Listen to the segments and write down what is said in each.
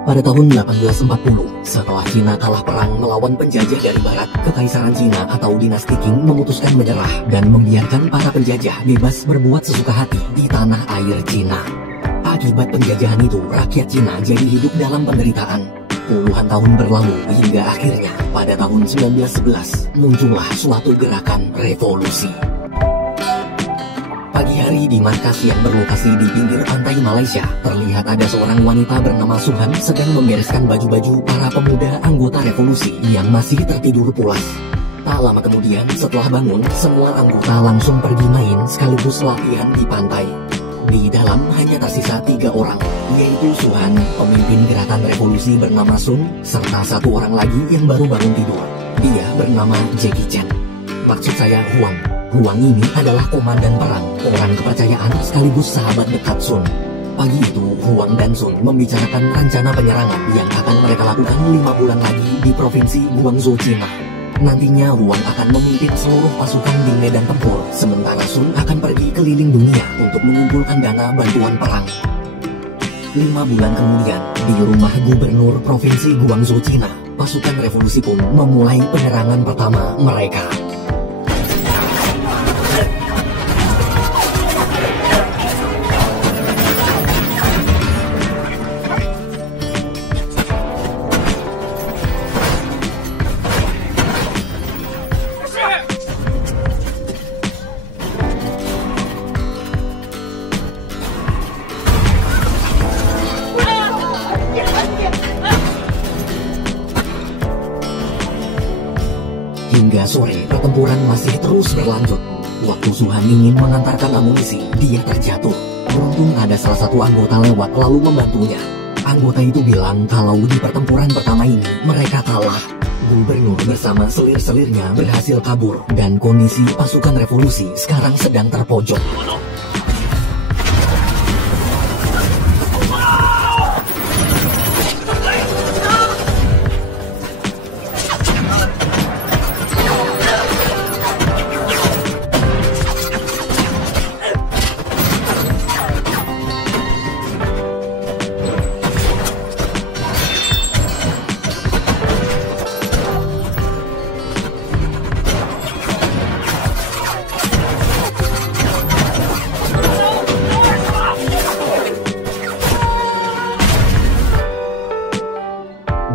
Pada tahun 1840, setelah Cina kalah perang melawan penjajah dari barat, Kekaisaran Cina atau dinasti Qing memutuskan menyerah dan membiarkan para penjajah bebas berbuat sesuka hati di tanah air Cina. Akibat penjajahan itu, rakyat Cina jadi hidup dalam penderitaan. Puluhan tahun berlalu hingga akhirnya pada tahun 1911 muncullah suatu gerakan revolusi. Pagi hari di markas yang berlokasi di pinggir pantai Malaysia, terlihat ada seorang wanita bernama Suhan sedang membereskan baju-baju para pemuda anggota revolusi yang masih tertidur pulas. Tak lama kemudian, setelah bangun, semua anggota langsung pergi main sekaligus latihan di pantai. Di dalam hanya tersisa 3 orang, yaitu Suhan, pemimpin gerakan revolusi bernama Sun, serta 1 orang lagi yang baru bangun tidur. Dia bernama Jackie Chan. Maksud saya Huang. Huang ini adalah komandan perang, orang kepercayaan sekaligus sahabat dekat Sun. Pagi itu, Huang dan Sun membicarakan rencana penyerangan yang akan mereka lakukan 5 bulan lagi di provinsi Guangzhou, Cina. Nantinya Huang akan memimpin seluruh pasukan di medan tempur, sementara Sun akan pergi keliling dunia untuk mengumpulkan dana bantuan perang. 5 bulan kemudian, di rumah gubernur provinsi Guangzhou, Cina, pasukan revolusi pun memulai penyerangan pertama mereka. Hingga sore, pertempuran masih terus berlanjut. Waktu Suhan ingin mengantarkan amunisi, dia terjatuh. Beruntung ada salah satu anggota lewat lalu membantunya. Anggota itu bilang kalau di pertempuran pertama ini mereka kalah. Gubernur bersama selir-selirnya berhasil kabur dan kondisi pasukan revolusi sekarang sedang terpojok.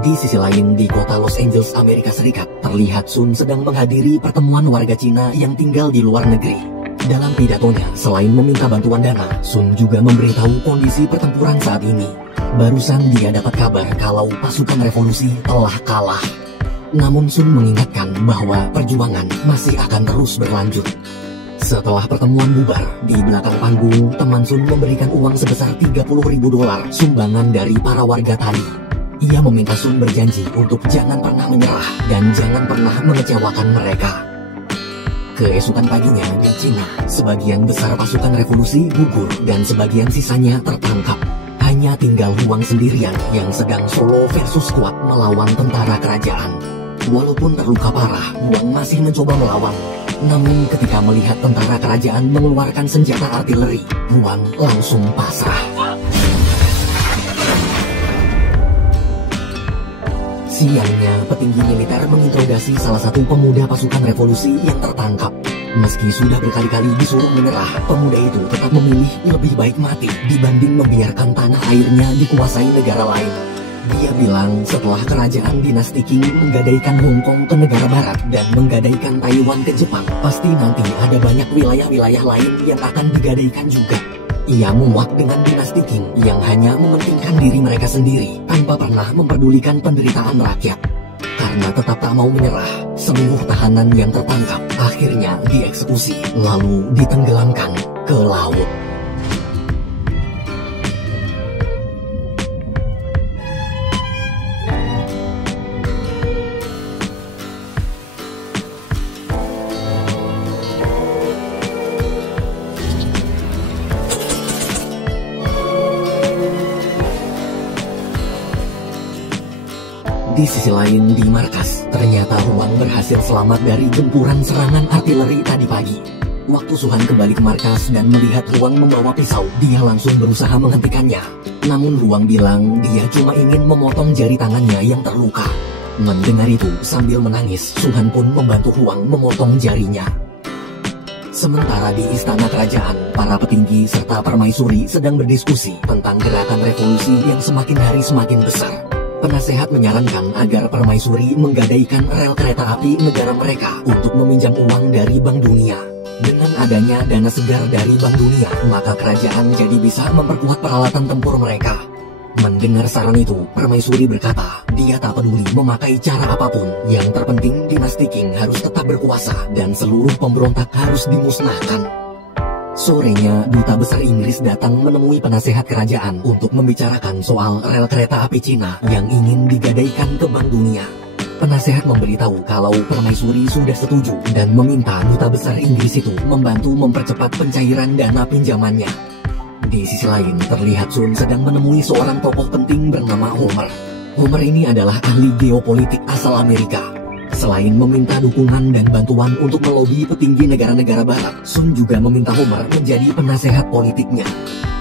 Di sisi lain, di kota Los Angeles, Amerika Serikat, terlihat Sun sedang menghadiri pertemuan warga Cina yang tinggal di luar negeri. Dalam pidatonya, selain meminta bantuan dana, Sun juga memberitahu kondisi pertempuran saat ini. Barusan dia dapat kabar kalau pasukan revolusi telah kalah. Namun Sun mengingatkan bahwa perjuangan masih akan terus berlanjut. Setelah pertemuan bubar, di belakang panggung, teman Sun memberikan uang sebesar $30.000 sumbangan dari para warga tadi. Ia meminta Sun berjanji untuk jangan pernah menyerah dan jangan pernah mengecewakan mereka. Keesokan paginya di Cina, sebagian besar pasukan revolusi gugur dan sebagian sisanya tertangkap. Hanya tinggal Huang sendirian yang sedang solo versus squad melawan tentara kerajaan. Walaupun terluka parah, Huang masih mencoba melawan. Namun ketika melihat tentara kerajaan mengeluarkan senjata artileri, Huang langsung pasrah. Siangnya, petinggi militer menginterogasi salah satu pemuda pasukan revolusi yang tertangkap. Meski sudah berkali-kali disuruh menyerah, pemuda itu tetap memilih lebih baik mati dibanding membiarkan tanah airnya dikuasai negara lain. Dia bilang setelah kerajaan dinasti Qing menggadaikan Hong Kong ke negara barat dan menggadaikan Taiwan ke Jepang, pasti nanti ada banyak wilayah-wilayah lain yang akan digadaikan juga. Ia muak dengan dinasti Qing yang hanya mementingkan diri mereka sendiri tanpa pernah memperdulikan penderitaan rakyat. Karena tetap tak mau menyerah, seluruh tahanan yang tertangkap akhirnya dieksekusi lalu ditenggelamkan ke laut. Di sisi lain, di markas, ternyata Huang berhasil selamat dari gempuran serangan artileri tadi pagi. Waktu Suhan kembali ke markas dan melihat Huang membawa pisau, dia langsung berusaha menghentikannya. Namun Huang bilang dia cuma ingin memotong jari tangannya yang terluka. Mendengar itu, sambil menangis, Suhan pun membantu Huang memotong jarinya. Sementara di istana kerajaan, para petinggi serta permaisuri sedang berdiskusi tentang gerakan revolusi yang semakin hari semakin besar. Penasehat menyarankan agar permaisuri menggadaikan rel kereta api negara mereka untuk meminjam uang dari Bank Dunia. Dengan adanya dana segar dari Bank Dunia, maka kerajaan jadi bisa memperkuat peralatan tempur mereka. Mendengar saran itu, permaisuri berkata, dia tak peduli memakai cara apapun. Yang terpenting dinasti Qing harus tetap berkuasa dan seluruh pemberontak harus dimusnahkan. Sorenya, Duta Besar Inggris datang menemui penasehat kerajaan untuk membicarakan soal rel kereta api Cina yang ingin digadaikan ke Bank Dunia. Penasehat memberitahu kalau permaisuri sudah setuju dan meminta Duta Besar Inggris itu membantu mempercepat pencairan dana pinjamannya. Di sisi lain, terlihat Sun sedang menemui seorang tokoh penting bernama Homer. Homer ini adalah ahli geopolitik asal Amerika. Selain meminta dukungan dan bantuan untuk melobi petinggi negara-negara barat, Sun juga meminta Homer menjadi penasehat politiknya.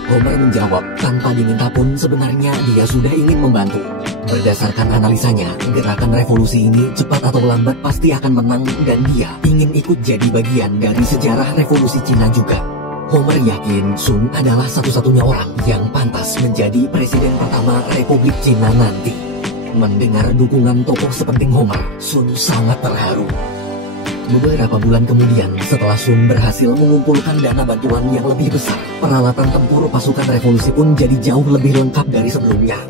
Homer menjawab, tanpa diminta pun sebenarnya dia sudah ingin membantu. Berdasarkan analisanya, gerakan revolusi ini cepat atau lambat pasti akan menang dan dia ingin ikut jadi bagian dari sejarah revolusi Cina juga. Homer yakin Sun adalah satu-satunya orang yang pantas menjadi presiden pertama Republik Cina nanti. Mendengar dukungan tokoh sepenting Homer, Sun sangat terharu. Beberapa bulan kemudian, setelah Sun berhasil mengumpulkan dana bantuan yang lebih besar, peralatan tempur pasukan revolusi pun jadi jauh lebih lengkap dari sebelumnya.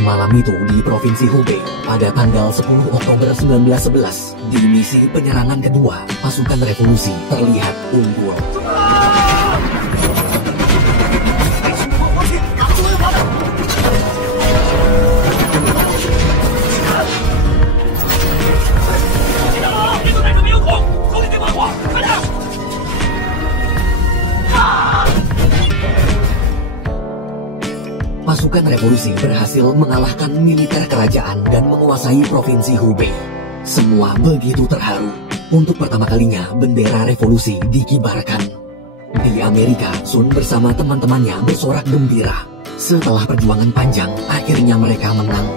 Malam itu di Provinsi Hubei, pada tanggal 10 Oktober 1911, di misi penyerangan kedua, pasukan revolusi terlihat unggul. Pasukan revolusi berhasil mengalahkan militer kerajaan dan menguasai Provinsi Hubei. Semua begitu terharu. Untuk pertama kalinya, bendera revolusi dikibarkan. Di Amerika, Sun bersama teman-temannya bersorak gembira. Setelah perjuangan panjang, akhirnya mereka menang.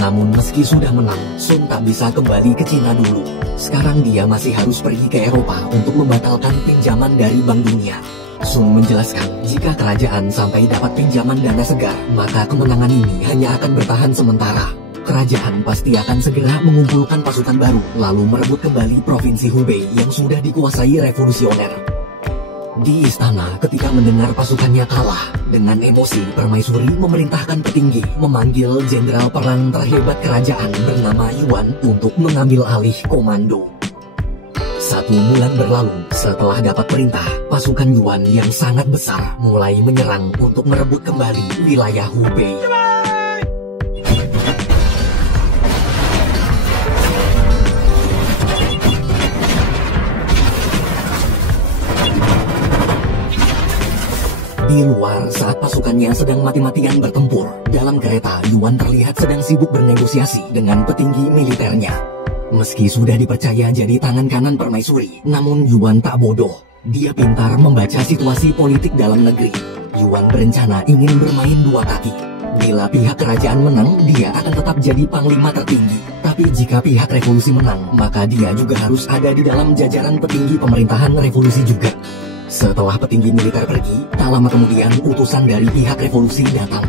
Namun meski sudah menang, Sun tak bisa kembali ke Cina dulu. Sekarang dia masih harus pergi ke Eropa untuk membatalkan pinjaman dari Bank Dunia. Sun menjelaskan, jika kerajaan sampai dapat pinjaman dana segar, maka kemenangan ini hanya akan bertahan sementara. Kerajaan pasti akan segera mengumpulkan pasukan baru, lalu merebut kembali Provinsi Hubei yang sudah dikuasai revolusioner. Di istana, ketika mendengar pasukannya kalah, dengan emosi, permaisuri memerintahkan petinggi memanggil jenderal perang terhebat kerajaan bernama Yuan untuk mengambil alih komando. 1 bulan berlalu, setelah dapat perintah, pasukan Yuan yang sangat besar mulai menyerang untuk merebut kembali wilayah Hubei. Di luar, saat pasukannya sedang mati-matian bertempur, dalam kereta, Yuan terlihat sedang sibuk bernegosiasi dengan petinggi militernya. Meski sudah dipercaya jadi tangan kanan permaisuri, namun Yuan tak bodoh. Dia pintar membaca situasi politik dalam negeri. Yuan berencana ingin bermain dua kaki. Bila pihak kerajaan menang, dia akan tetap jadi panglima tertinggi. Tapi jika pihak revolusi menang, maka dia juga harus ada di dalam jajaran petinggi pemerintahan revolusi juga. Setelah petinggi militer pergi, tak lama kemudian utusan dari pihak revolusi datang.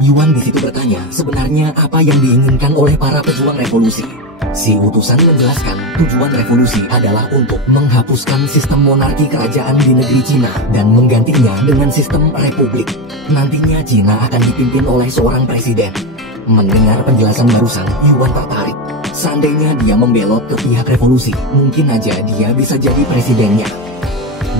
Yuan di situ bertanya, sebenarnya apa yang diinginkan oleh para pejuang revolusi? Si utusan menjelaskan, tujuan revolusi adalah untuk menghapuskan sistem monarki kerajaan di negeri Cina dan menggantinya dengan sistem republik. Nantinya Cina akan dipimpin oleh seorang presiden. Mendengar penjelasan barusan, Yuan tertarik. Seandainya dia membelot ke pihak revolusi, mungkin aja dia bisa jadi presidennya.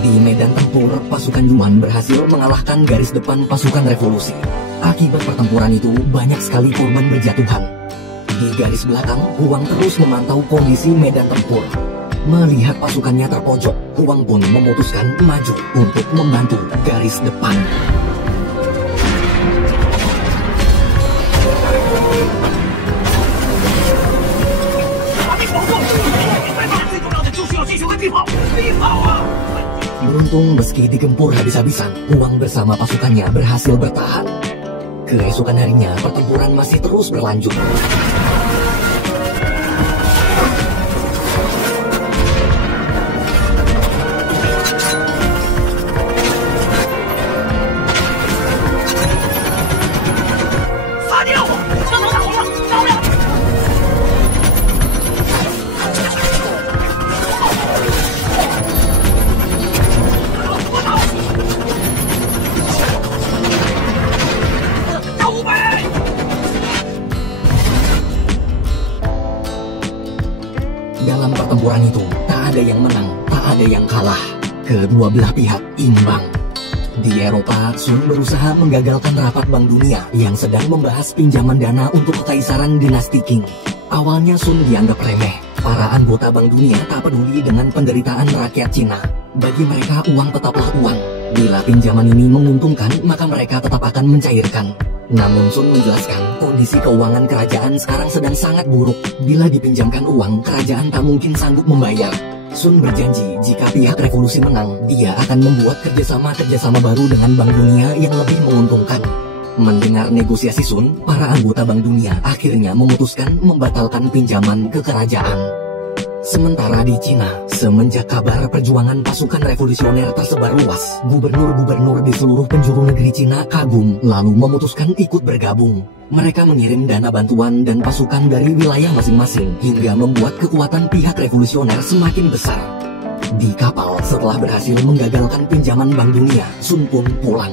Di medan tempur, pasukan Yuan berhasil mengalahkan garis depan pasukan revolusi. Akibat pertempuran itu, banyak sekali korban berjatuhan. Di garis belakang, Huang terus memantau kondisi medan tempur. Melihat pasukannya terpojok, Huang pun memutuskan maju untuk membantu garis depan. Beruntung meski digempur habis-habisan, Huang bersama pasukannya berhasil bertahan. Keesokan harinya, pertempuran masih terus berlanjut. Dalam pertempuran itu, tak ada yang menang, tak ada yang kalah. Kedua belah pihak imbang. Di Eropa, Sun berusaha menggagalkan rapat Bank Dunia yang sedang membahas pinjaman dana untuk kekaisaran dinasti Qing. Awalnya Sun dianggap remeh. Para anggota Bank Dunia tak peduli dengan penderitaan rakyat Cina. Bagi mereka, uang tetaplah uang. Bila pinjaman ini menguntungkan, maka mereka tetap akan mencairkan. Namun Sun menjelaskan, kondisi keuangan kerajaan sekarang sedang sangat buruk. Bila dipinjamkan uang, kerajaan tak mungkin sanggup membayar. Sun berjanji jika pihak revolusi menang, dia akan membuat kerjasama baru dengan Bank Dunia yang lebih menguntungkan. Mendengar negosiasi Sun, para anggota Bank Dunia akhirnya memutuskan membatalkan pinjaman ke kerajaan. Sementara di Cina, semenjak kabar perjuangan pasukan revolusioner tersebar luas, gubernur-gubernur di seluruh penjuru negeri Cina kagum lalu memutuskan ikut bergabung. Mereka mengirim dana bantuan dan pasukan dari wilayah masing-masing hingga membuat kekuatan pihak revolusioner semakin besar. Di kapal, setelah berhasil menggagalkan pinjaman Bank Dunia, Sun pun pulang.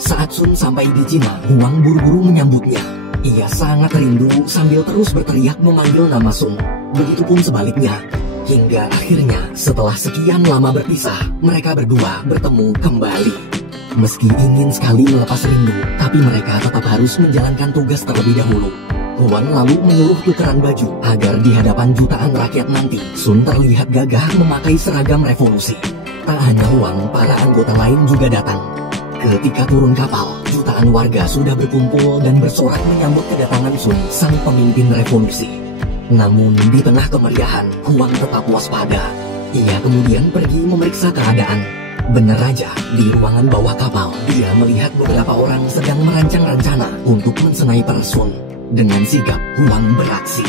Saat Sun sampai di Cina, Huang buru-buru menyambutnya. Ia sangat rindu sambil terus berteriak memanggil nama Sun. Begitupun sebaliknya, hingga akhirnya setelah sekian lama berpisah, mereka berdua bertemu kembali. Meski ingin sekali melepas rindu, tapi mereka tetap harus menjalankan tugas terlebih dahulu. Huang lalu menyuruh tukeran baju agar di hadapan jutaan rakyat nanti, Sun terlihat gagah memakai seragam revolusi. Tak hanya Huang, para anggota lain juga datang. Ketika turun kapal, jutaan warga sudah berkumpul dan bersorak menyambut kedatangan Sun, sang pemimpin revolusi. Namun di tengah kemeriahan, Huang tetap waspada. Ia kemudian pergi memeriksa keadaan. Benar aja, di ruangan bawah kapal, dia melihat beberapa orang sedang merancang rencana untuk mensniper Sun. Dengan sigap, Huang beraksi.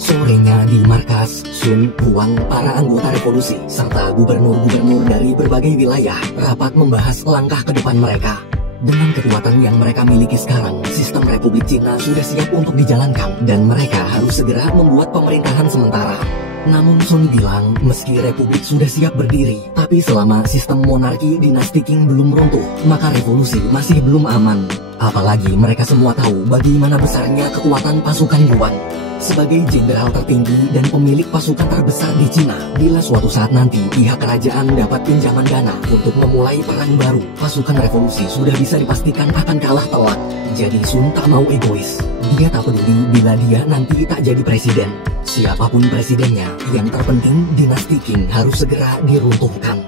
Sorenya di markas, Sun, Huang, para anggota revolusi, serta gubernur-gubernur dari berbagai wilayah rapat membahas langkah ke depan mereka. Dengan kekuatan yang mereka miliki sekarang, sistem Republik Cina sudah siap untuk dijalankan dan mereka harus segera membuat pemerintahan sementara. Namun Sun bilang, meski Republik sudah siap berdiri, tapi selama sistem monarki dinasti Qing belum runtuh, maka revolusi masih belum aman. Apalagi mereka semua tahu bagaimana besarnya kekuatan pasukan Yuan. Sebagai jenderal tertinggi dan pemilik pasukan terbesar di Cina, bila suatu saat nanti pihak kerajaan dapat pinjaman dana untuk memulai perang baru, pasukan revolusi sudah bisa dipastikan akan kalah telak. Jadi Sun tak mau egois. Dia tak peduli bila dia nanti tak jadi presiden. Siapapun presidennya, yang terpenting dinasti Qing harus segera diruntuhkan.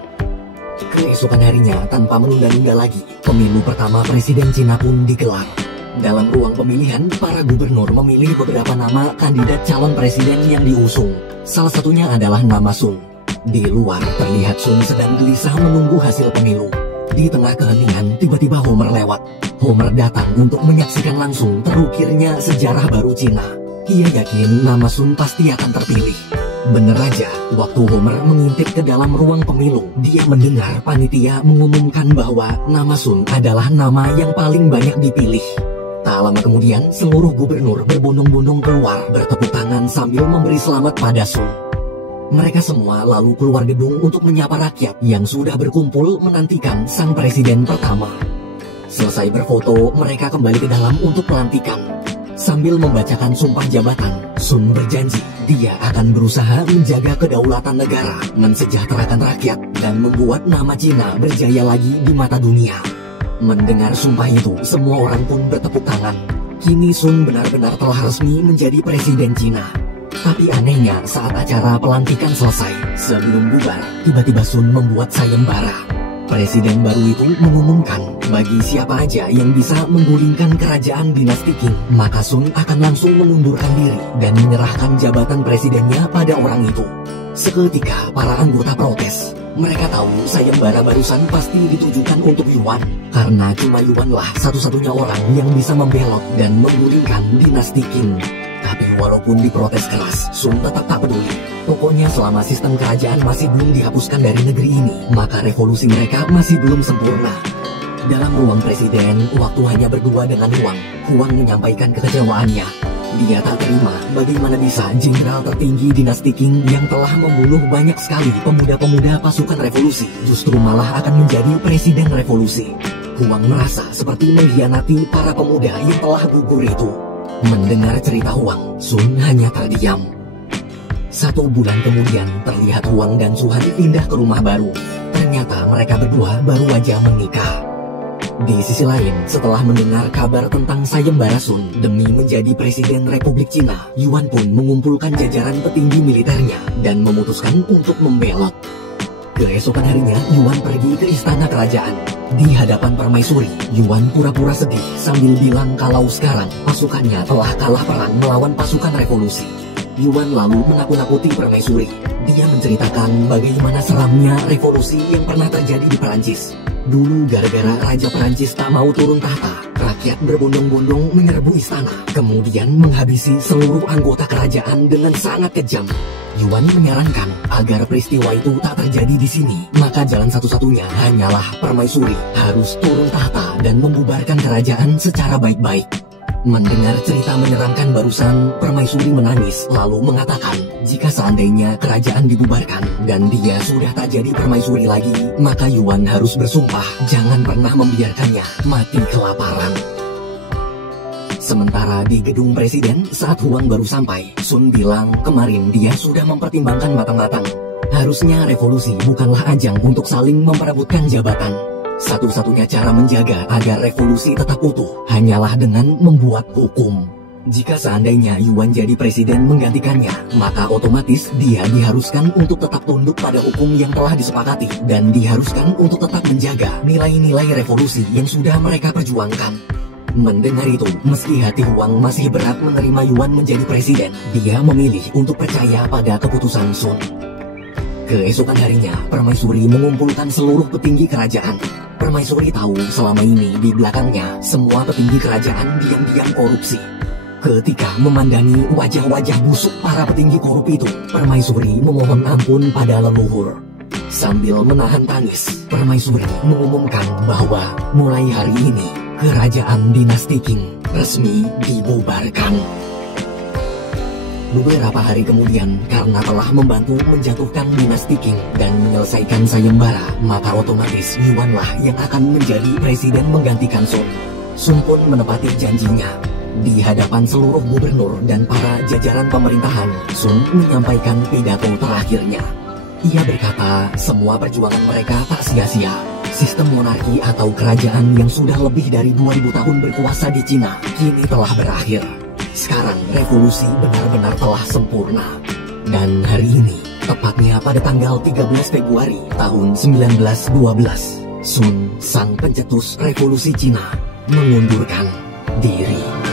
Keesokan harinya, tanpa menunda-nunda lagi, pemilu pertama presiden Cina pun digelar. Dalam ruang pemilihan, para gubernur memilih beberapa nama kandidat calon presiden yang diusung. Salah satunya adalah nama Sun. Di luar, terlihat Sun sedang gelisah menunggu hasil pemilu. Di tengah keheningan, tiba-tiba Homer lewat. Homer datang untuk menyaksikan langsung terukirnya sejarah baru Cina. Ia yakin nama Sun pasti akan terpilih. Bener aja, waktu Homer mengintip ke dalam ruang pemilu, dia mendengar panitia mengumumkan bahwa nama Sun adalah nama yang paling banyak dipilih. Tak lama kemudian, seluruh gubernur berbondong-bondong keluar bertepuk tangan sambil memberi selamat pada Sun. Mereka semua lalu keluar gedung untuk menyapa rakyat yang sudah berkumpul menantikan sang presiden pertama. Selesai berfoto, mereka kembali ke dalam untuk pelantikan. Sambil membacakan sumpah jabatan, Sun berjanji dia akan berusaha menjaga kedaulatan negara, mensejahterakan rakyat, dan membuat nama Cina berjaya lagi di mata dunia. Mendengar sumpah itu, semua orang pun bertepuk tangan. Kini Sun benar-benar telah resmi menjadi presiden Cina. Tapi anehnya, saat acara pelantikan selesai, sebelum bubar, tiba-tiba Sun membuat sayembara. Presiden baru itu mengumumkan bagi siapa aja yang bisa menggulingkan kerajaan dinasti Qing, maka Sun akan langsung mengundurkan diri dan menyerahkan jabatan presidennya pada orang itu. Seketika para anggota protes. Mereka tahu sayembara barusan pasti ditujukan untuk Yuan, karena cuma Yuan lah satu-satunya orang yang bisa membelot dan menggulingkan dinasti Qing. Tapi walaupun diprotes keras, Sun tetap tak peduli. Pokoknya selama sistem kerajaan masih belum dihapuskan dari negeri ini, maka revolusi mereka masih belum sempurna. Dalam ruang presiden, waktu hanya berdua dengan Huang. Huang menyampaikan kekecewaannya. Dia tak terima bagaimana bisa jenderal tertinggi dinasti Qing yang telah membunuh banyak sekali pemuda-pemuda pasukan revolusi justru malah akan menjadi presiden revolusi. Huang merasa seperti mengkhianati para pemuda yang telah gugur itu. Mendengar cerita Huang, Sun hanya terdiam. 1 bulan kemudian terlihat Huang dan Suhan pindah ke rumah baru. Ternyata mereka berdua baru aja menikah. Di sisi lain, setelah mendengar kabar tentang sayembara Sun demi menjadi Presiden Republik Cina, Yuan pun mengumpulkan jajaran petinggi militernya dan memutuskan untuk membelot. Keesokan harinya, Yuan pergi ke istana kerajaan. Di hadapan permaisuri, Yuan pura-pura sedih sambil bilang kalau sekarang pasukannya telah kalah perang melawan pasukan revolusi. Yuan lalu menakut-nakuti permaisuri. Dia menceritakan bagaimana seramnya revolusi yang pernah terjadi di Perancis. Dulu gara-gara Raja Perancis tak mau turun tahta, rakyat berbondong-bondong menyerbu istana, kemudian menghabisi seluruh anggota kerajaan dengan sangat kejam. Yuan menyarankan agar peristiwa itu tak terjadi di sini, maka jalan satu-satunya hanyalah permaisuri harus turun tahta dan membubarkan kerajaan secara baik-baik. Mendengar cerita menyeramkan barusan, permaisuri menangis lalu mengatakan jika seandainya kerajaan dibubarkan dan dia sudah tak jadi permaisuri lagi, maka Yuan harus bersumpah jangan pernah membiarkannya mati kelaparan. Sementara di gedung presiden, saat Huang baru sampai, Sun bilang kemarin dia sudah mempertimbangkan matang-matang. Harusnya revolusi bukanlah ajang untuk saling memperebutkan jabatan. Satu-satunya cara menjaga agar revolusi tetap utuh hanyalah dengan membuat hukum. Jika seandainya Yuan jadi presiden menggantikannya, maka otomatis dia diharuskan untuk tetap tunduk pada hukum yang telah disepakati dan diharuskan untuk tetap menjaga nilai-nilai revolusi yang sudah mereka perjuangkan. Mendengar itu, meski hati Huang masih berat menerima Yuan menjadi presiden, dia memilih untuk percaya pada keputusan Sun. Keesokan harinya, permaisuri mengumpulkan seluruh petinggi kerajaan. Permaisuri tahu selama ini di belakangnya semua petinggi kerajaan diam-diam korupsi. Ketika memandangi wajah-wajah busuk para petinggi korup itu, permaisuri memohon ampun pada leluhur. Sambil menahan tangis, permaisuri mengumumkan bahwa mulai hari ini kerajaan dinasti Qing resmi dibubarkan. Beberapa hari kemudian, karena telah membantu menjatuhkan dinasti Qing dan menyelesaikan sayembara, maka otomatis Yuan lah yang akan menjadi presiden menggantikan Sun. Sun pun menepati janjinya. Di hadapan seluruh gubernur dan para jajaran pemerintahan, Sun menyampaikan pidato terakhirnya. Ia berkata, semua perjuangan mereka tak sia-sia. Sistem monarki atau kerajaan yang sudah lebih dari 2000 tahun berkuasa di Cina, kini telah berakhir. Sekarang revolusi benar-benar telah sempurna. Dan hari ini, tepatnya pada tanggal 13 Februari tahun 1912, Sun, sang pencetus revolusi Cina, mengundurkan diri.